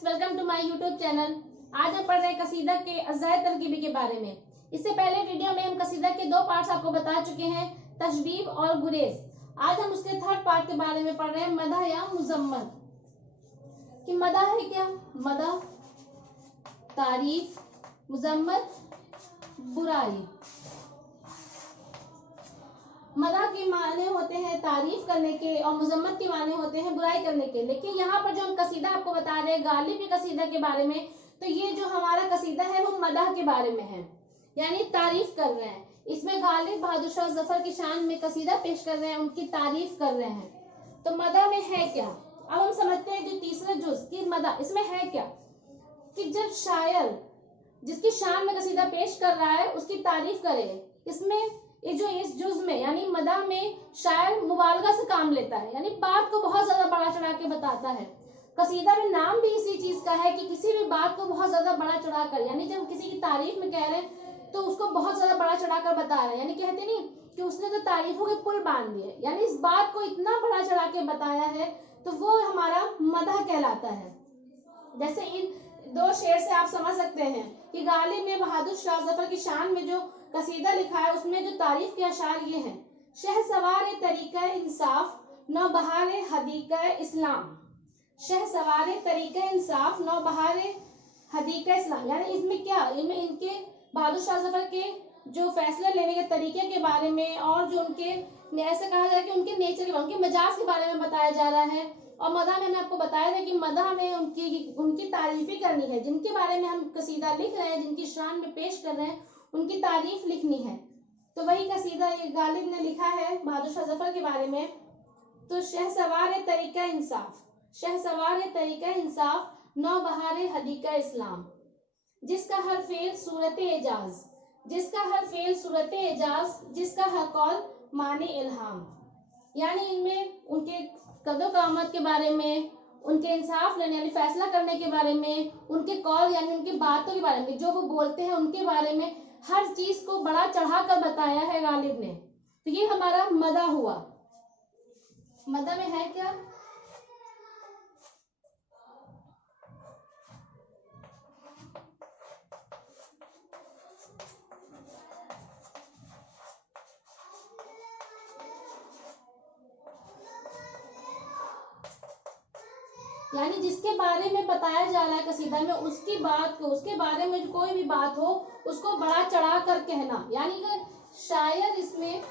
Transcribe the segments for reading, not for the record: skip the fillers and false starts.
Friends, welcome to my YouTube channel. आज हम पढ़ रहे हैं कसीदा के अज़ाए तरकीबी के बारे में। इससे पहले वीडियो में हम कसीदा के दो पार्ट्स आपको बता चुके हैं, तशबीब और गुरेज। आज हम उसके थर्ड पार्ट के बारे में पढ़ रहे हैं, मदह या मुजम्मत। कि मदह है क्या? मदह तारीफ, मुजम्मत बुराई। मदह के माने होते हैं तारीफ करने के और मुजम्मत के माने होते हैं बुराई करने के। लेकिन यहाँ पर जो हम कसीदा आपको बता रहे हैं गालिब के कसीदा के बारे में, तो ये जो हमारा कसीदा है वो मदह के बारे में है, यानी तारीफ कर रहे हैं। इसमें गालिब बहादुर शाह जफर की शान में कसीदा पेश कर रहे हैं, उनकी तारीफ कर रहे हैं। तो मदह में है क्या? अब हम समझते हैं जो तीसरा जुज की मदह, इसमें है क्या कि जब शायर जिसकी शान में कसीदा पेश कर रहा है उसकी तारीफ करे। इसमें इस जुज में यानी मदह में शायर मुबालगा से काम लेता है, यानी बात को बहुत ज्यादा बढ़ा चढ़ा के बताता है। कसीदा में नाम भी इसी चीज का है कि किसी भी बात को बहुत ज्यादा बढ़ा चढ़ा कर, यानी जब किसी की तारीफ में कह रहे हैं तो उसको बहुत ज्यादा बढ़ा चढ़ा कर बता रहे हैं, यानी कहते नहीं कि उसने तो तारीफों के पुल बांध दिए, यानी इस बात को इतना बढ़ा चढ़ा के बताया है, तो वो हमारा मदह कहलाता है। जैसे इन दो शेर से आप समझ सकते हैं कि गालिब ने बहादुर शाह जफर की शान में जो कसीदा लिखा है उसमें जो तारीफ के अशार ये हैं, शहसवार तरीका इंसाफ नौबहार हदीका इस्लाम। शहसवार तरीका इंसाफ नौबहार हदीका इस्लाम, यानी इसमें क्या, इनमें इनके बहादुर शाह जफर के जो फैसले लेने के तरीके के बारे में और जो उनके ऐसे कहा जाए कि उनके नेचर के, उनके मिजाज के बारे में बताया जा रहा है। और मदह में मैंने आपको बताया था कि मदह में उनकी तारीफी करनी है, जिनके बारे में हम कसीदा लिख रहे हैं, जिनकी शान में पेश कर रहे हैं, उनकी तारीफ लिखनी है। तो वही कसीदा ये गालिब ने लिखा है बहादुर शाह जफर के बारे में। तो शहसवार तरीका इंसाफ, शहसवार तरीका इंसाफ नौबहार हदीका इस्लाम, जिसका हर फेल सूरत एजाज, जिसका हर फेल सूरत एजाज, जिसका हर कौल माने इल्हाम। यानी इनमें उनके कदो कामत के बारे में, उनके इंसाफ लेने यानी फैसला करने के बारे में, उनके कौल यानी उनकी बातों के बारे में, जो वो बोलते हैं उनके बारे में, हर चीज को बड़ा चढ़ा कर बताया है गालिब ने। तो ये हमारा मदह हुआ। मदह में है क्या? यानी जिसके बारे में बताया जा रहा है कसीदा में, उसकी बात को, उसके बारे में जो कोई भी बात हो उसको बड़ा चढ़ा कर कहना। यानी कि शायर इसमें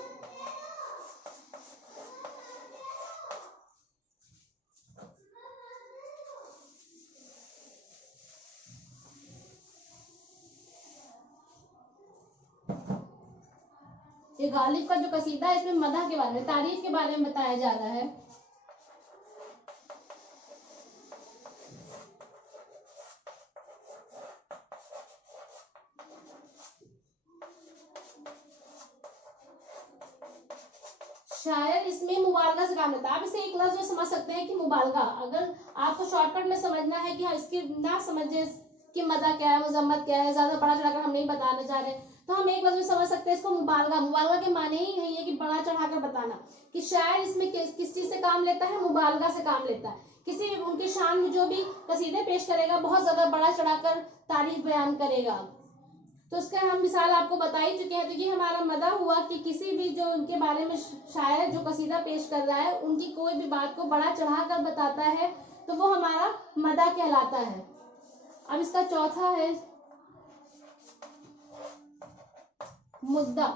ये गालिब का जो कसीदा है इसमें मदह के बारे में, तारीफ के बारे में बताया जा रहा है। शायर इसमें मुबालगा से काम लेता है। आप इसे एक लफ्ज में समझ सकते हैं कि मुबालगा। अगर आपको शॉर्टकट में समझना है कि इसकी ना समझे कि मदह क्या है, मुजम्मत क्या है, ज्यादा बड़ा चढ़ाकर हम नहीं बताने जा रहे, तो हम एक लफ्ज में समझ सकते हैं इसको मुबालगा। मुबालगा के माने ही यही है कि बड़ा चढ़ाकर बताना। कि शायर इसमें किस चीज से काम लेता है? मुबालगा से काम लेता है। किसी उनकी शान में जो भी कसीदे पेश करेगा बहुत ज्यादा बड़ा चढ़ाकर तारीफ बयान करेगा। तो उसका हम मिसाल आपको बता ही चुके हैं। तो ये हमारा मदह हुआ कि किसी भी जो उनके बारे में शायर जो कसीदा पेश कर रहा है उनकी कोई भी बात को बड़ा चढ़ाकर बताता है, तो वो हमारा मदह कहलाता है। अब इसका चौथा है मुद्दा।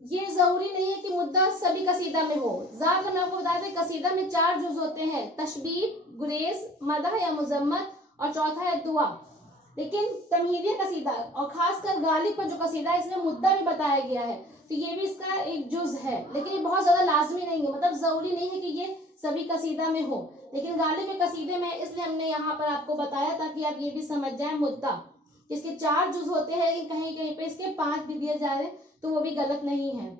ये जरूरी नहीं है कि मुद्दा सभी कसीदा में हो। ज्यादातर मैं आपको बताया था कसीदा में 4 जुज होते हैं, तशबीब, गुरेज, मदह या मुजम्मत, और चौथा है दुआ। लेकिन तमहीदी कसीदा और खासकर गालिब का जो कसीदा है इसमें मुद्दा भी बताया गया है, तो ये भी इसका एक जुज है। लेकिन ये बहुत ज्यादा लाजमी नहीं है, मतलब जरूरी नहीं है कि ये सभी कसीदा में हो, लेकिन गालिब के कसीदे में इसलिए हमने यहाँ पर आपको बताया ताकि आप ये भी समझ जाए। मुद्दा इसके 4 जुज होते हैं, लेकिन कहीं कहीं पे इसके 5 भी दिए जा रहे तो वो भी गलत नहीं है।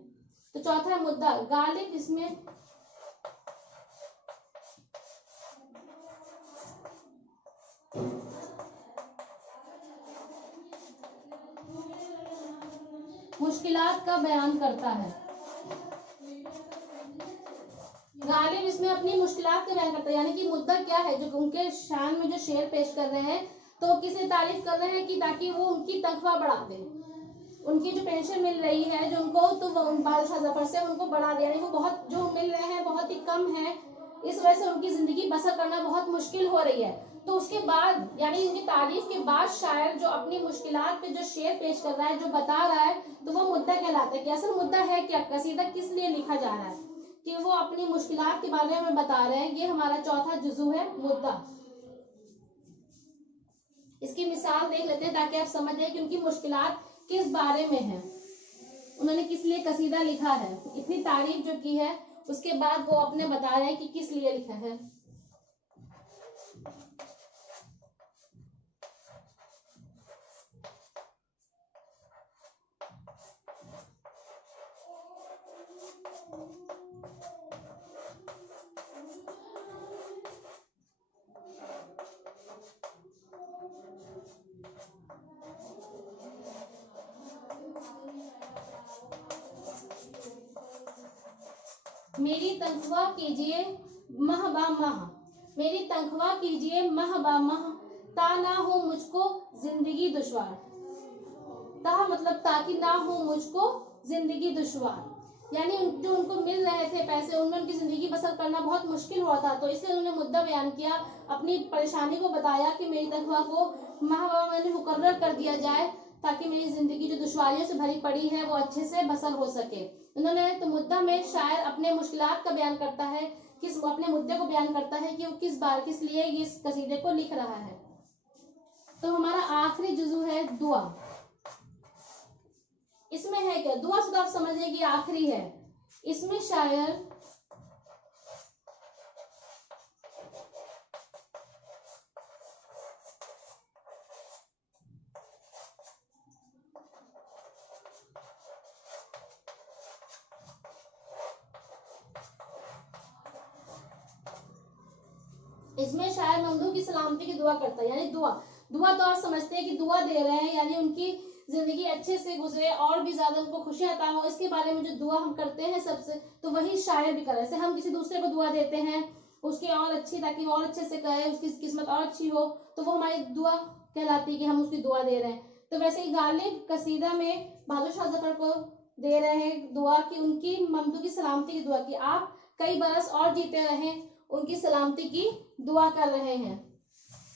तो चौथा मुद्दा, गालिब इसमें मुश्किलात का बयान करता है। गालिब इसमें अपनी मुश्किलात का बयान करता है, यानी कि मुद्दा क्या है जो उनके शान में जो शेर पेश कर रहे हैं, तो वो किसे तारीफ कर रहे हैं कि ताकि वो उनकी तनख्वाह बढ़ा दें, उनकी जो पेंशन मिल रही है जो उनको, तो वो बादशाह जफर से उनको बढ़ा दे, यानी वो बहुत जो मिल रहे हैं बहुत ही कम है, इस वजह से उनकी जिंदगी बसर करना बहुत मुश्किल हो रही है। तो उसके बाद यानी इनकी तारीफ के बाद शायर जो अपनी मुश्किलात पे जो शेर पेश कर रहा है, जो बता रहा है, तो वो मुद्दा कहलाता है कि असल मुद्दा है क्या, कसीदा किस लिए लिखा जा रहा है, कि वो अपनी मुश्किलात के बारे में बता रहे हैं। ये हमारा चौथा जुजू है, मुद्दा। इसकी मिसाल देख लेते हैं ताकि आप समझ जाए कि उनकी मुश्किलात किस बारे में है, उन्होंने किस लिए कसीदा लिखा है। इतनी तारीफ जो की है उसके बाद वो अपने बता रहे हैं कि किस लिए लिखा है। मेरी तनख्वाह कीजिए माह बा माह, मेरी तनख्वाह कीजिए माह बा माह, ता ना हो मुझको जिंदगी दुश्वार। ता मतलब ताकि ना हो मुझको जिंदगी दुश्वार, यानी जो उनको मिल रहे थे पैसे, उनमें उनकी जिंदगी बसर करना बहुत मुश्किल हुआ था, तो इसलिए उन्होंने मुद्दा बयान किया, अपनी परेशानी को बताया कि मेरी तनख्वाह को माह बा माह मुकर्रर कर दिया जाए ताकि मेरी जिंदगी जो दुश्वारियों से भरी पड़ी है वो अच्छे से बसर हो सके। उन्होंने तो मुद्दा में शायर अपने मुश्किलात का बयान करता है, किस अपने मुद्दे को बयान करता है कि वो किस लिए ये इस कसीदे को लिख रहा है। तो हमारा आखिरी जुजू है दुआ। इसमें है क्या, दुआ से तो आप समझिए कि आखिरी है। इसमें शायर ममदू की सलामती की दुआ करता है, यानी दुआ तो आप समझते हैं कि दुआ दे रहे हैं, यानी उनकी जिंदगी अच्छे से गुजरे और भी ज्यादा उनको खुशियां अता हो, इसके बारे में जो दुआ हम करते हैं सबसे, तो वही शायर भी कर रहे हैं। जैसे हम किसी दूसरे को दुआ देते हैं उसकी और अच्छी, ताकि वो और अच्छे से करे, उसकी किस्मत और अच्छी हो, तो वो हमारी दुआ कहलाती है कि हम उसकी दुआ दे रहे हैं। तो वैसे ही गालिब कसीदा में बहादुर शाह जफर को दे रहे हैं दुआ की, उनकी ममदू की सलामती की दुआ की, आप कई बरस और जीते रहें, उनकी सलामती की दुआ कर रहे हैं।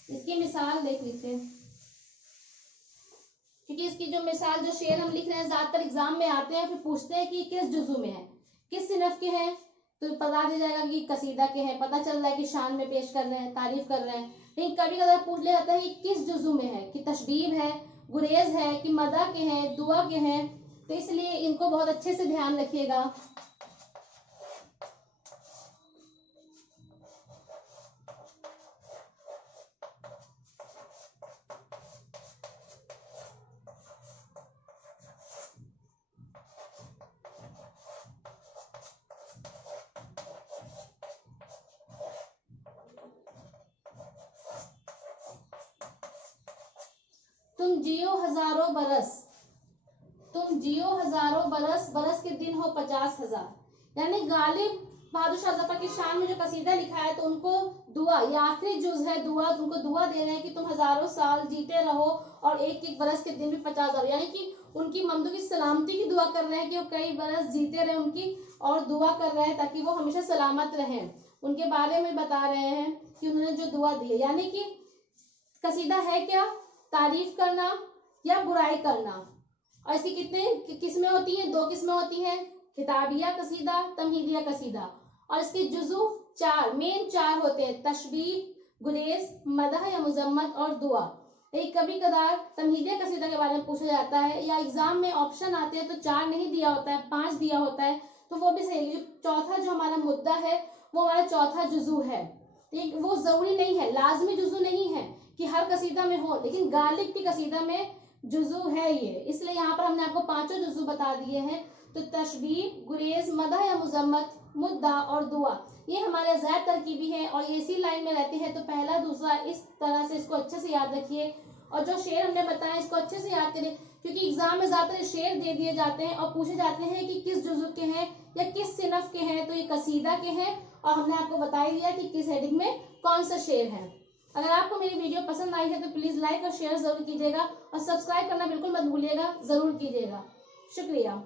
इसकी मिसाल देख लीजिए, क्योंकि इसकी जो मिसाल जो शेर हम लिख रहे हैं ज्यादातर एग्जाम में आते हैं, फिर पूछते हैं कि किस जुजू में है, किस सिनफ के हैं, तो बता दिया जाएगा कि कसीदा के हैं, पता चल रहा है कि शान में पेश कर रहे हैं, तारीफ कर रहे हैं। लेकिन कभी कभी पूछ लिया जाता है कि किस जुजू में है, कि तशबीब है, गुरेज है, कि मदा के हैं, दुआ के हैं, तो इसलिए इनको बहुत अच्छे से ध्यान रखिएगा। तुम जियो हजारों बरस, तुम जियो हजारों बरस, बरस के दिन हो 50,000, यानी गालिब बहादुर शाह जफर की शान में जो कसीदा लिखा है, तो उनको दुआ, ये आखिरी जुज है दुआ, उनको दुआ दे रहे हैं कि तुम हजारों साल जीते रहो और एक एक बरस के दिन भी 50,000, यानी कि उनकी ममदू की सलामती की दुआ कर रहे हैं कि वो कई बरस जीते रहे उनकी, और दुआ कर रहे हैं ताकि वो हमेशा सलामत रहें। उनके बारे में बता रहे हैं कि उन्होंने जो दुआ दी है, यानी कि कसीदा है क्या, तारीफ करना या बुराई करना। और इसकी कितने किस्में होती हैं, 2 किस्में होती हैं, खिताबिया कसीदा, तमहीदिया कसीदा। और इसके जुजू 4 मेन 4 होते हैं, तशबीह, गुरेज, मदह या मुजम्मत और दुआ। एक कभी कदार तमहीदिया कसीदा के बारे में पूछा जाता है, या एग्जाम में ऑप्शन आते हैं तो 4 नहीं दिया होता है, 5 दिया होता है, तो वो भी सही। चौथा जो हमारा मुद्दा है वो हमारा चौथा जुजू है, वो जरूरी नहीं है, लाजमी जुजू नहीं है कि हर कसीदा में हो, लेकिन गालिब की कसीदा में जुजू है ये, इसलिए यहाँ पर हमने आपको 5 जुजू बता दिए हैं। तो तशबीह, गुरेज, मदह या मुजम्मत, मुद्दा और दुआ, ये हमारे ज़ैद तरकीबी हैं और ये इसी लाइन में रहते हैं। तो पहला दूसरा इस तरह से इसको अच्छे से याद रखिए, और जो शेर हमने बताया इसको अच्छे से याद करें, क्योंकि एग्जाम में ज़्यादातर शेर दे दिए जाते हैं और पूछे जाते हैं कि किस जुज़्व के हैं या किस सिनफ के हैं, तो ये कसीदा के हैं और हमने आपको बता ही दिया कि किस हेडिंग में कौन सा शेर है। अगर आपको मेरी वीडियो पसंद आई है तो प्लीज़ लाइक और शेयर ज़रूर कीजिएगा और सब्सक्राइब करना बिल्कुल मत भूलिएगा, ज़रूर कीजिएगा। शुक्रिया।